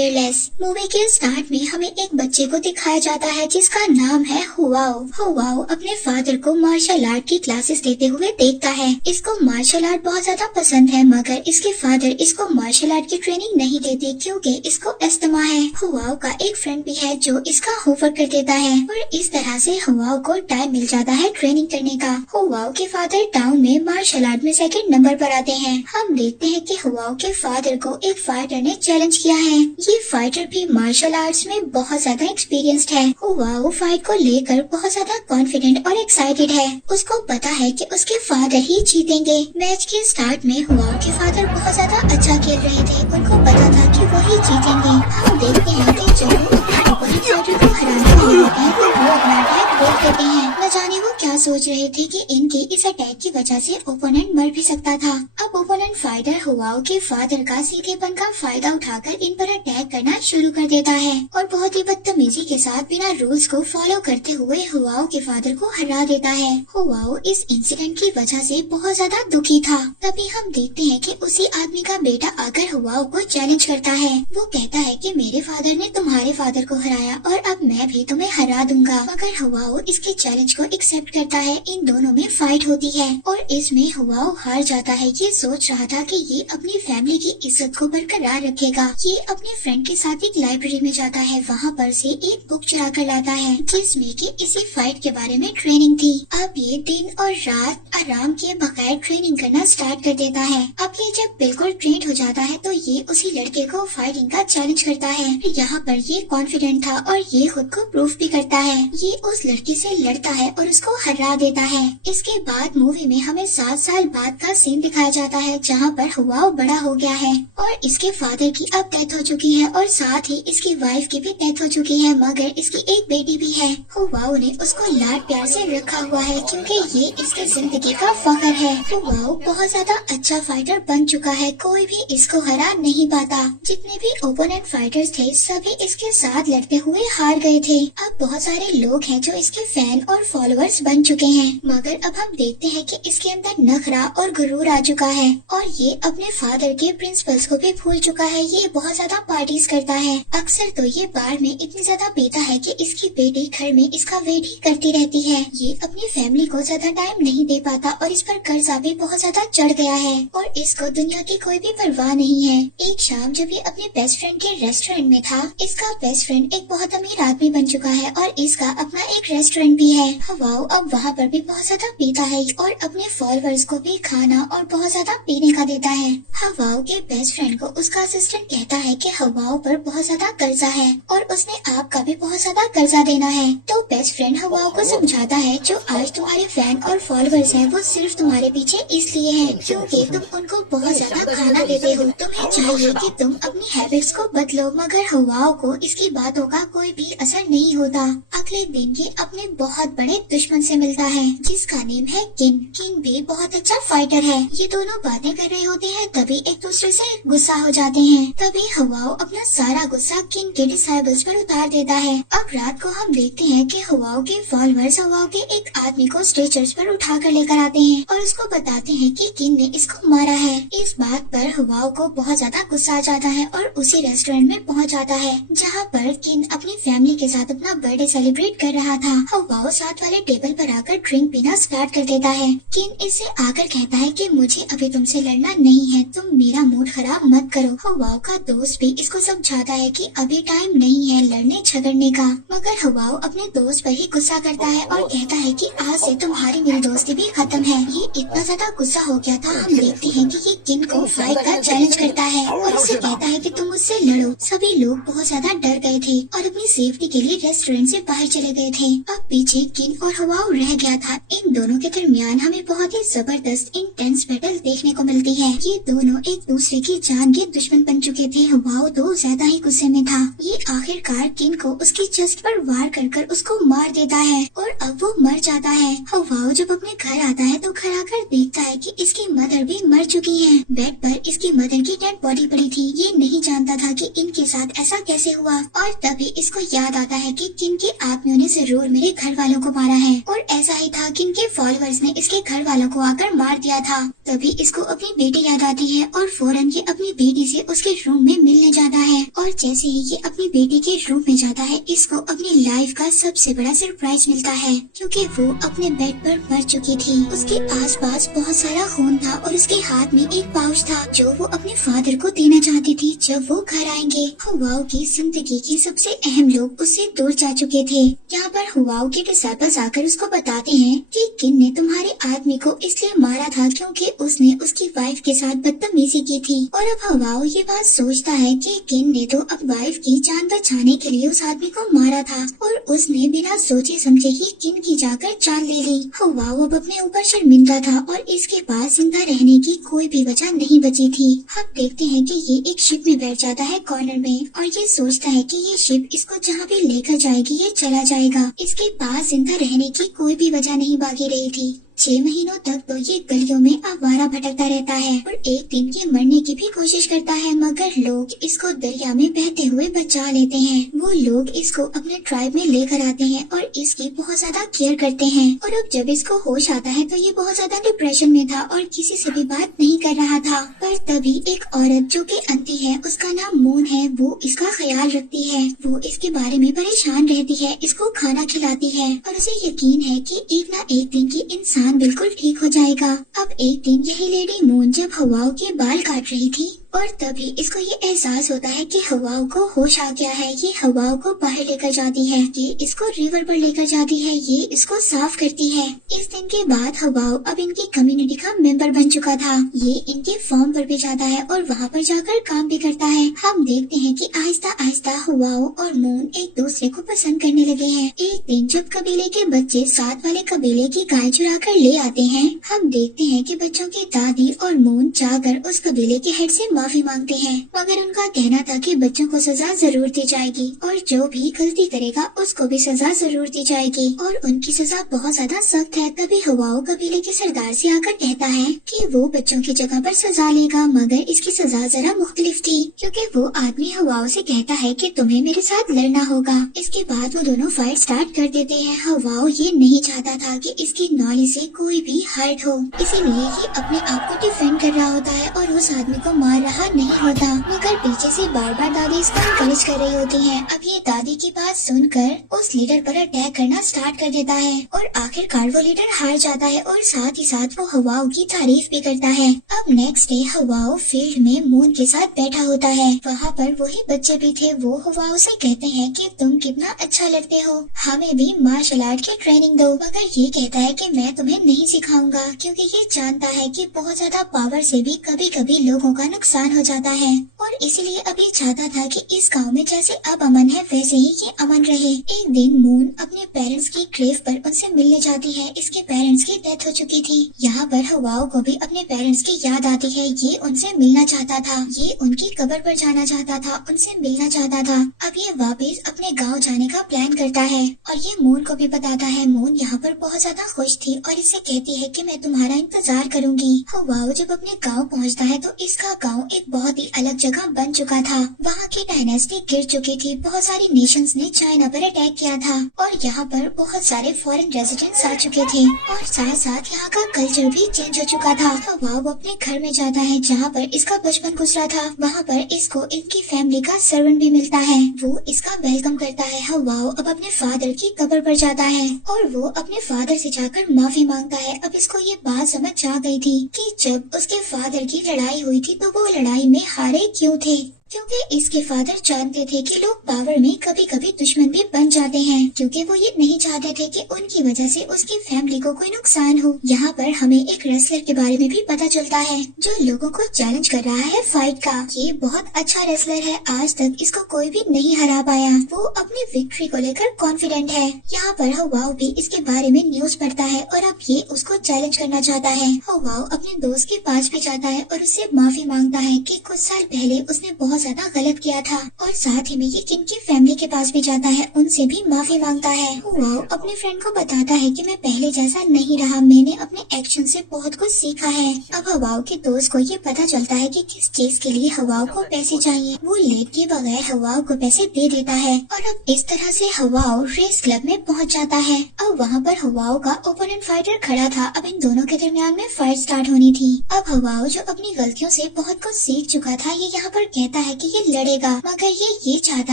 Fearless. Movie के start में हमें एक बच्चे को दिखाया जाता है जिसका नाम है हुआओ। हुआओ अपने फादर को मार्शल आर्ट की क्लासेस देते हुए देखता है। इसको मार्शल आर्ट बहुत ज्यादा पसंद है, मगर इसके फादर इसको मार्शल आर्ट की ट्रेनिंग नहीं देते क्योंकि इसको अस्थमा है। हुआओ का एक फ्रेंड भी है जो इसका होमवर्क कर देता है और इस तरह से हुआओ को टाइम मिल जाता है ट्रेनिंग करने का। हुआओ के फादर टाउन में मार्शल आर्ट में सेकंड नंबर पर आते हैं। हम देखते हैं कि हुआओ के फादर को एक फाइटर ने चैलेंज किया है। ये फाइटर भी मार्शल आर्ट्स में बहुत ज्यादा एक्सपीरियंस्ड है। हुआओ फाइट को लेकर बहुत ज्यादा कॉन्फिडेंट और एक्साइटेड है। उसको पता है कि उसके फादर ही जीतेंगे। मैच के स्टार्ट में हुआओ के फादर बहुत ज्यादा अच्छा खेल रहे थे। उनको पता था कि वही जीतेंगे। हम देखते हैं कि जब वो अपने ओपोनेंट फाइटर को हराने वाले होते हैं तो वो अपना अटैक रोक देते हैं। न जाने वो क्या सोच रहे थे कि इनके इस अटैक की वजह से ओपोनेंट मर भी सकता था। अब ओपोनेंट फाइटर हुआओ के फादर का सीधेपन का फायदा उठाकर इन पर अटैक करना शुरू कर देता है और बहुत ही बदतमीजी के साथ बिना रूल्स को फॉलो करते हुए हुआओ के फादर को हरा देता है। हुआओ इस इंसिडेंट की वजह से बहुत ज्यादा दुखी था। तभी हम देखते हैं कि उसी आदमी का बेटा आकर हुआओ को चैलेंज करता है। वो कहता है कि मेरे फादर ने तुम्हारे फादर को हराया और अब मैं भी तुम्हें हरा दूंगा। मगर हुआओ इसके चैलेंज को एक्सेप्ट करता है। इन दोनों में फाइट होती है और इसमें हुआओ हार जाता है। ये सोच रहा था कि ये अपनी फैमिली की इज्जत को बरकरार रखेगा। ये अपने फ्रेंड के साथ एक लाइब्रेरी में जाता है। वहाँ पर से एक बुक चुरा कर लाता है जिसमें कि इसी फाइट के बारे में ट्रेनिंग थी। अब ये दिन और रात आराम के बगैर ट्रेनिंग करना स्टार्ट कर देता है। अब ये जब बिल्कुल ट्रेंड हो जाता है तो ये उसी लड़के को फाइटिंग का चैलेंज करता है। यहाँ पर ये कॉन्फिडेंट था और ये खुद को प्रूफ भी करता है। ये उस लड़की से लड़ता है और उसको हरा देता है। इसके बाद मूवी में हमें 7 साल बाद का सीन दिखाया जाता है जहाँ पर हुआओ बड़ा हो गया है और इसके फादर की अब डेथ हो चुकी है और साथ ही इसकी वाइफ की भी डेथ हो चुकी है, मगर इसकी एक बेटी भी है। हुआओ ने उसको लाड प्यार से रखा हुआ है क्योंकि ये इसकी जिंदगी का फख्र है। हुआओ बहुत ज्यादा अच्छा फाइटर बन चुका है। कोई भी इसको हरा नहीं पाता। जितने भी ओपोनेंट फाइटर्स थे सभी इसके साथ लड़ते हुए हार गए थे। अब बहुत सारे लोग हैं जो इसके फैन और फॉलोअर्स बन चुके हैं, मगर अब हम देखते हैं कि इसके अंदर नखरा और गुरूर आ चुका है और ये अपने फादर के प्रिंसिपल्स को भी भूल चुका है। ये बहुत ज्यादा पार्टीज करता है। अक्सर तो ये बार में इतनी ज्यादा पीता है कि इसकी बेटी घर में इसका वेट ही करती रहती है। ये अपनी फैमिली को ज्यादा टाइम नहीं दे पाता और इस पर कर्जा भी बहुत ज्यादा चढ़ गया है और इसको दुनिया की कोई भी परवाह नहीं है। एक शाम जब ये अपने बेस्ट फ्रेंड के रेस्टोरेंट में था, इसका बेस्ट फ्रेंड एक बहुत अमीर आदमी बन चुका है और इसका अपना एक रेस्टोरेंट भी है। हुआओ अब वहाँ पर भी बहुत ज्यादा पीता है और अपने फॉलोअर्स को भी खाना और बहुत ज्यादा पीने का देता है। हुआओ के बेस्ट फ्रेंड को उसका असिस्टेंट कहता है कि हुआओ पर बहुत ज्यादा कर्जा है और उसने आपका भी बहुत ज्यादा कर्जा देना है। तो बेस्ट फ्रेंड हुआओ को समझाता है जो आज तुम्हारे फैन और फॉलोअर्स हैं वो सिर्फ तुम्हारे पीछे इसलिए हैं क्योंकि तुम उनको बहुत ज्यादा खाना देते हो। तुम्हें चाहिए कि तुम अपनी हैबिट्स को बदलो, मगर हुआओ को इसकी बातों का कोई भी असर नहीं होता। अगले दिन ये अपने बहुत बड़े दुश्मन से मिलता है जिसका नेम है किन। किन भी बहुत अच्छा फाइटर है। ये दोनों बातें कर रहे होते हैं तभी एक दूसरे से गुस्सा हो जाते हैं। तभी हुआओ अपना सारा गुस्सा किन के डिसाइबल्स पर उतार देता है। अब रात को हम देखते हैं कि हुआओ के फॉलोअर्स हुआओ के एक आदमी को स्ट्रेचर्स पर उठा कर लेकर आते हैं और उसको बताते हैं कि किन ने इसको मारा है। इस बात पर हुआओ को बहुत ज्यादा गुस्सा आ जाता है और उसी रेस्टोरेंट में पहुंच जाता है जहां पर किन अपनी फैमिली के साथ अपना बर्थडे सेलिब्रेट कर रहा था। हुआओ साथ वाले टेबल पर आकर ड्रिंक पीना स्टार्ट कर देता है। किन इससे आकर कहता है कि मुझे अभी तुमसे लड़ना नहीं है, तुम मेरा मूड खराब मत करो। हुआओ का दोस्त भी इसको समझाता है कि अभी टाइम नहीं है लड़ने झगड़ने का, मगर हुआओ अपने दोस्त पर ही गुस्सा करता है और कहता है कि आज से तुम्हारी मेरी दोस्ती भी खत्म है। ये इतना ज्यादा गुस्सा हो गया था। हम देखते हैं कि ये किन को फाइट का चैलेंज करता है और उससे कहता है कि तुम मुझसे लड़ो। सभी लोग बहुत ज्यादा डर गए थे और अपनी सेफ्टी के लिए रेस्टोरेंट से बाहर चले गए थे। अब पीछे किन और हुआओ रह गया था। इन दोनों के दरमियान हमें बहुत ही जबरदस्त इंटेंस बैटल देखने को मिलती है। ये दोनों एक दूसरे की जान के दुश्मन बन चुके थे। हुआओ तो ज्यादा ही गुस्से में था। ये आखिरकार किन को उसकी चेस्ट पर वार कर उसको मार देता है और अब वो मर जाता है। हुआओ जब अपने घर आता है तो घर आकर देखता है कि इसकी मदर भी मर चुकी है। बेड पर इसकी मदर की डेड बॉडी पड़ी थी। ये नहीं जानता था कि इनके साथ ऐसा कैसे हुआ और तभी इसको याद आता है कि किन के आदमियों ने जरूर मेरे घर वालों को मारा है। और ऐसा ही था कि इनके फॉलोअर्स ने इसके घर वालों को आकर मार दिया था। तभी इसको अपनी बेटी याद आती है और फौरन ये अपनी बेटी से उसके रूम में मिलने जाता है। और जैसे ही ये अपनी बेटी के रूम में जाता है, इसको अपनी लाइफ का सबसे बड़ा सरप्राइज मिलता है, क्योंकि वो अपने बेड पर मर चुकी थी। उसके आसपास बहुत सारा खून था और उसके हाथ में एक पाउच था जो वो अपने फादर को देना चाहती थी जब वो घर आएंगे। हुआओ की जिंदगी के सबसे अहम लोग उससे दूर जा चुके थे। यहाँ पर हुआओ के डिसाइपल्स आकर उसको बताते हैं कि किन ने तुम्हारे आदमी को इसलिए मारा था क्योंकि उसने उसकी वाइफ के साथ बदतमीजी की थी। और अब हुआओ ये बात सोचता है कि किन ने तो अब वाइफ की जान बचाने के लिए उस आदमी को मारा था और उसने बिना सोचे समझे ही किन की जाकर जान ले ली। हुआओ अब अपने ऊपर शर्मिंदा था और इसके पास जिंदा रहने की कोई भी वजह नहीं बची थी। हम देखते हैं कि ये एक शिप में बैठ जाता है कॉर्नर में और ये सोचता है कि ये शिप इसको जहाँ भी लेकर जाएगी ये चला जाएगा। इसके पास जिंदा रहने की कोई भी वजह नहीं बाकी रही थी। 6 महीनों तक तो ये गलियों में आवारा भटकता रहता है और एक दिन ये मरने की भी कोशिश करता है, मगर लोग इसको दरिया में बहते हुए बचा लेते हैं। वो लोग इसको अपने ट्राइब में लेकर आते हैं और इसकी बहुत ज्यादा केयर करते हैं। और अब जब इसको होश आता है तो ये बहुत ज्यादा डिप्रेशन में था और किसी से भी बात नहीं कर रहा था। पर तभी एक औरत जो कि अंती है, उसका नाम मून है, वो इसका ख्याल रखती है। वो इसके बारे में परेशान रहती है, इसको खाना खिलाती है और उसे यकीन है कि एक न एक दिन की इंसान बिल्कुल ठीक हो जाएगा। अब एक दिन यही लेडी मून जब हुआओ के बाल काट रही थी और तभी इसको ये एहसास होता है कि हुआओ को होश आ गया है। ये हुआओ को बाहर लेकर जाती है, ये इसको रिवर पर लेकर जाती है, ये इसको साफ करती है। इस दिन के बाद हुआओ अब इनकी कम्युनिटी का मेंबर बन चुका था। ये इनके फॉर्म पर भी जाता है और वहाँ पर जाकर काम भी करता है। हम देखते हैं कि आहिस्ता आहिस्ता हुआओ और मून एक दूसरे को पसंद करने लगे हैं। एक दिन जब कबीले के बच्चे साथ वाले कबीले की गाय चुरा कर ले आते हैं, हम देखते हैं कि बच्चों की दादी और मून जाकर उस कबीले के हेड से माफी मांगते हैं, मगर उनका कहना था कि बच्चों को सजा जरूर दी जाएगी और जो भी गलती करेगा उसको भी सजा जरूर दी जाएगी और उनकी सजा बहुत ज्यादा सख्त है। तभी हुआओ कबीले के सरदार से आकर कहता है कि वो बच्चों की जगह पर सजा लेगा, मगर इसकी सजा जरा मुख्तलिफ थी, क्योंकि वो आदमी हुआओ से कहता है कि तुम्हें मेरे साथ लड़ना होगा। इसके बाद वो दोनों फाइट स्टार्ट कर देते हैं। हुआओ ये नहीं चाहता था कि इसकी नॉलेज से कोई भी हर्ट हो, इसीलिए ये अपने आप को डिफेंड कर रहा होता है और उस आदमी को मार रहा नहीं होता, मगर पीछे से बार बार दादी इसको एनकरेज कर रही होती है। अब ये दादी की बात सुनकर उस लीडर पर अटैक करना स्टार्ट कर देता है और आखिरकार वो लीडर हार जाता है और साथ ही साथ वो हुआओ की तारीफ भी करता है। अब नेक्स्ट डे हुआओ फील्ड में मून के साथ बैठा होता है। वहाँ पर वही बच्चे भी थे। वो हुआओ से कहते हैं कि तुम कितना अच्छा लगते हो, हमें भी मार्शल आर्ट की ट्रेनिंग दो, मगर ये कहता है कि मैं तुम्हें नहीं सिखाऊंगा, क्योंकि ये जानता है कि बहुत ज्यादा पावर से भी कभी कभी लोगों का नुकसान हो जाता है और इसलिए अब ये चाहता था कि इस गांव में जैसे अब अमन है वैसे ही ये अमन रहे। एक दिन मून अपने पेरेंट्स की ग्रेव पर उनसे मिलने जाती है। इसके पेरेंट्स की डेथ हो चुकी थी। यहाँ पर हुआओ को भी अपने पेरेंट्स की याद आती है। ये उनसे मिलना चाहता था, ये उनकी कब्र पर जाना चाहता था, उनसे मिलना चाहता था। अब ये वापस अपने गाँव जाने का प्लान करता है और ये मून को भी बताता है। मून यहाँ पर बहुत ज्यादा खुश थी और इससे कहती है कि मैं तुम्हारा इंतजार करूंगी। हुआओ जब अपने गाँव पहुँचता है तो इसका गाँव एक बहुत ही अलग जगह बन चुका था। वहाँ की डायनेस्टी गिर चुकी थी, बहुत सारी नेशंस ने चाइना पर अटैक किया था और यहाँ पर बहुत सारे फॉरेन रेजिडेंट्स आ चुके थे और साथ साथ यहाँ का कल्चर भी चेंज हो चुका था। हुआओ अपने घर में जाता है जहाँ पर इसका बचपन गुजरा था। वहाँ पर इसको इनकी फैमिली का सर्वेंट भी मिलता है, वो इसका वेलकम करता है। हुआओ अब अपने फादर की कब्र पर जाता है और वो अपने फादर से जाकर माफी मांगता है। अब इसको ये बात समझ आ गई थी कि जब उसके फादर की लड़ाई हुई थी तो वो लड़ाई में हारे क्यों थे, क्योंकि इसके फादर जानते थे कि लोग पावर में कभी कभी दुश्मन भी बन जाते हैं, क्योंकि वो ये नहीं चाहते थे कि उनकी वजह से उसकी फैमिली को कोई नुकसान हो। यहाँ पर हमें एक रेसलर के बारे में भी पता चलता है जो लोगों को चैलेंज कर रहा है फाइट का। ये बहुत अच्छा रेसलर है, आज तक इसको कोई भी नहीं हरा पाया। वो अपनी विक्ट्री को लेकर कॉन्फिडेंट है। यहाँ पर हुआओ भी इसके बारे में न्यूज पढ़ता है और अब ये उसको चैलेंज करना चाहता है। हुआओ अपने दोस्त के पास भी जाता है और उससे माफी मांगता है कि कुछ साल पहले उसने बहुत बहुत ज्यादा गलत किया था और साथ ही में ये किन की फैमिली के पास भी जाता है, उनसे भी माफी मांगता है। हुआओ अपने फ्रेंड को बताता है कि मैं पहले जैसा नहीं रहा, मैंने अपने एक्शन से बहुत कुछ सीखा है। अब हुआओ के दोस्त को ये पता चलता है कि किस चीज के लिए हुआओ को पैसे चाहिए। वो लेट के बगैर हुआओ को पैसे दे देता है और अब इस तरह से हुआओ रेस क्लब में पहुंच जाता है। अब वहाँ पर हुआओ का ओपोनेंट फाइटर खड़ा था। अब इन दोनों के दरमियान में फाइट स्टार्ट होनी थी। अब हुआओ जो अपनी गलतियों से बहुत कुछ सीख चुका था, ये यहाँ पर कहता है कि ये लड़ेगा, मगर ये चाहता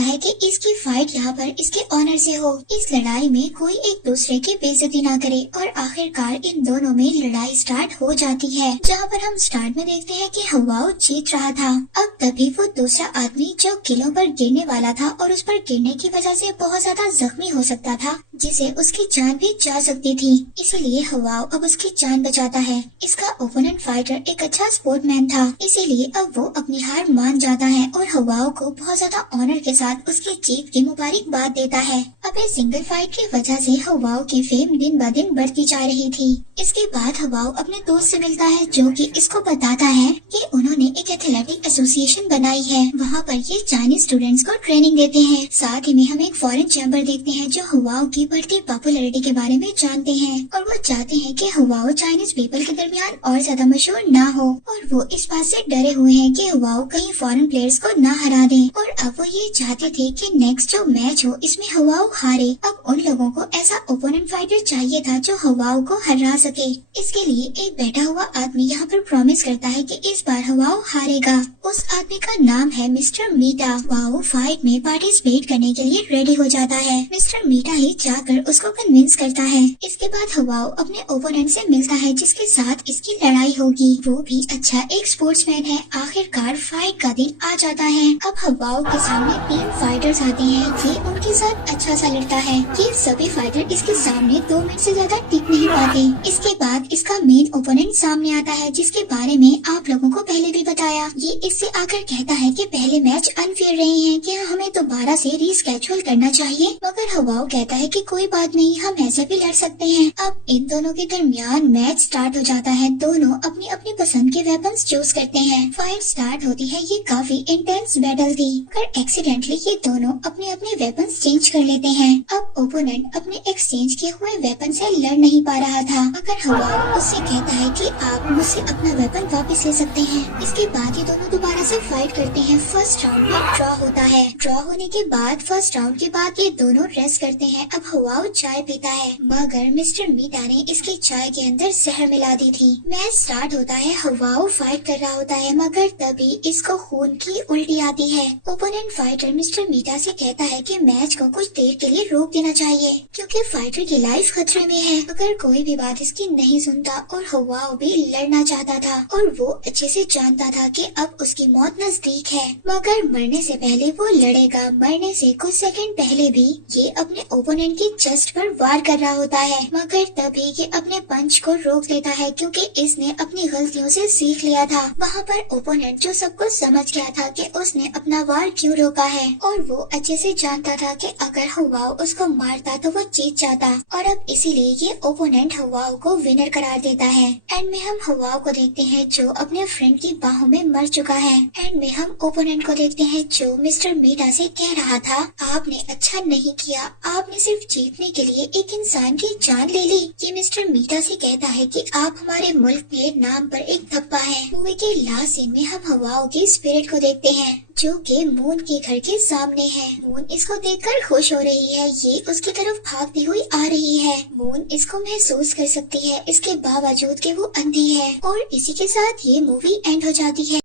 है कि इसकी फाइट यहाँ पर इसके ऑनर से हो। इस लड़ाई में कोई एक दूसरे की बेइज्जती ना करे और आखिरकार इन दोनों में लड़ाई स्टार्ट हो जाती है, जहाँ पर हम स्टार्ट में देखते हैं कि हुआओ जीत रहा था। अब तभी वो दूसरा आदमी जो किलों पर गिरने वाला था और उस पर गिरने की वजह से बहुत ज्यादा जख्मी हो सकता था, जिसे उसकी जान भी जा सकती थी, इसीलिए हुआओ अब उसकी जान बचाता है। इसका ओपोनेंट फाइटर एक अच्छा स्पोर्टमैन था, इसीलिए अब वो अपनी हार मान जाता है और हुआओ को बहुत ज्यादा ऑनर के साथ उसकी जीत की मुबारकबाद देता है। अब इस सिंगल फाइट की वजह से हुआओ की फेम दिन ब दिन बढ़ती जा रही थी। इसके बाद हुआओ अपने दोस्त से मिलता है, जो कि इसको बताता है कि उन्होंने एक एथलेटिक एसोसिएशन बनाई है। वहाँ पर ये चाइनीज स्टूडेंट्स को ट्रेनिंग देते हैं। साथ ही में हम एक फॉरेन चैम्बर देखते हैं जो हुआओ की बढ़ती पॉपुलैरिटी के बारे में जानते हैं और वो चाहते हैं कि हुआओ चाइनीज पीपल के दरमियान और ज्यादा मशहूर ना हो और वो इस बात से डरे हुए हैं कि हुआओ कहीं फॉरेन प्लेयर्स को ना हरा दे। और अब वो ये चाहते थे कि नेक्स्ट जो मैच हो इसमें हुआओ हारे। अब उन लोगों को ऐसा ओपोनेंट फाइटर चाहिए था जो हुआओ को हरा सके। इसके लिए एक बैठा हुआ आदमी यहाँ पर प्रॉमिस करता है कि इस बार हुआओ हारेगा। उस आदमी का नाम है मिस्टर मीटा। हुआओ फाइट में पार्टिसिपेट करने के लिए रेडी हो जाता है। मिस्टर मीटा ही जाकर उसको कन्विंस करता है। इसके बाद हुआओ अपने ओपोनेंट से मिलता है जिसके साथ इसकी लड़ाई होगी। वो भी अच्छा एक स्पोर्ट्समैन है। आखिरकार फाइट का दिन आ जाता है। अब हुआओ के सामने 3 फाइटर्स आते हैं। ये उनके साथ अच्छा सा लड़ता है। ये सभी फाइटर इसके सामने 2 मिनट से ज्यादा टिक नहीं पाते। इसके बाद इसका मेन ओपोनेंट सामने आता है, जिसके बारे में आप लोगों को पहले भी बताया। ये इससे आकर कहता है कि पहले मैच अनफेयर रहे हैं, कि हमें दोबारा से रीस्केड्यूल करना चाहिए। मगर हुआओ कहता है कि कोई बात नहीं, हम ऐसे भी लड़ सकते हैं। अब इन दोनों के दरमियान मैच स्टार्ट हो जाता है। दोनों अपनी अपनी पसंद के वेपन्स चूज करते हैं। फाइट स्टार्ट होती है। ये काफी इंटेंस बैटल थी, पर एक्सीडेंटली ये दोनों अपने अपने वेपन्स चेंज कर लेते हैं। अब ओपोनेंट अपने एक्सचेंज किए हुए वेपन से लड़ नहीं पा रहा था, मगर हुआओ उससे कहता है कि आप मुझसे अपना वेपन वापस ले सकते हैं। इसके बाद ये दोनों दोबारा से फाइट करते हैं। फर्स्ट राउंड में ड्रॉ होता है। ड्रॉ होने के बाद फर्स्ट राउंड के बाद ये दोनों रेस्ट करते हैं। अब हुआओ चाय पीता है, मगर मिस्टर मीटा ने इसकी चाय के अंदर जहर मिला दी थी। मैच स्टार्ट होता है। हुआओ फाइट कर रहा होता है, मगर तभी इसको खून की उल्टी आती है। ओपोनेंट फाइटर मिस्टर मीटा से कहता है कि मैच को कुछ देर के लिए रोक देना चाहिए, क्योंकि फाइटर की लाइफ खतरे में है। मगर कोई भी बात इसकी नहीं सुनता और हुआओ भी लड़ना चाहता था और वो अच्छे से जानता था कि अब उसकी मौत नजदीक है, मगर मरने से पहले वो लड़ेगा। मरने से कुछ सेकंड पहले भी ये अपने ओपोनेंट की चेस्ट पर वार कर रहा होता है, मगर तभी ये अपने पंच को रोक लेता है, क्योंकि इसने अपनी गलतियों से सीख लिया था। वहाँ पर ओपोनेंट जो सब कुछ समझ गया था कि उसने अपना वार क्यों रोका है, और वो अच्छे से जानता था कि अगर हुआओ उसको मारता तो वो जीत जाता, और अब इसीलिए ये ओपोनेंट हुआओ को विनर करार देता है। एंड में हम हुआओ को देखते हैं जो अपने फ्रेंड की बाहों में मर चुका है। एंड में हम ओपोनेंट को देखते हैं जो मिस्टर मीटा से कह रहा था, आपने अच्छा नहीं किया, आपने सिर्फ जीतने के लिए एक इंसान की जान ले ली। ये मिस्टर मीटा से कहता है कि आप हमारे मुल्क के नाम पर एक धब्बा है। मूवी के लास्ट सीन में हम हुआओ की स्पिरिट को देखते हैं, जो कि मून के घर के सामने है। मून इसको देखकर खुश हो रही है। ये उसकी तरफ भागती हुई आ रही है। मून इसको महसूस कर सकती है, इसके बावजूद कि वो अंधी है। और इसी के साथ ये मूवी एंड हो जाती है।